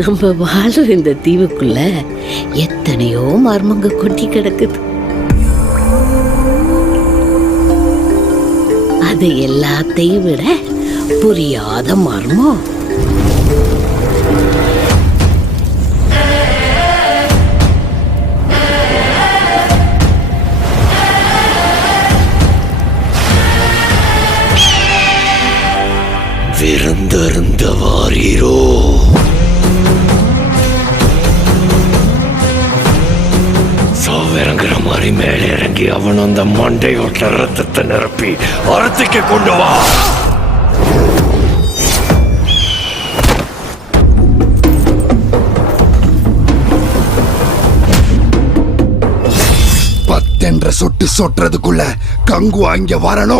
நம்ம வாழ்ற இந்த தீவுக்குள்ள எத்தனையோ மர்மங்க கொட்டி கிடக்குது. அது எல்லாத்தையும் விட புரியாத மர்மம் விருந்தருந்த வாரீரோ. சாவிறங்குற மாதிரி மேலே இறங்கி அவன் அந்த மண்டையோட்ட ரத்தத்தை நிரப்பி அறத்துக்கு கொண்டு வா. பத்தென்ற சொட்டு சொட்டுறதுக்குள்ள கங்கு அங்க வரணும்.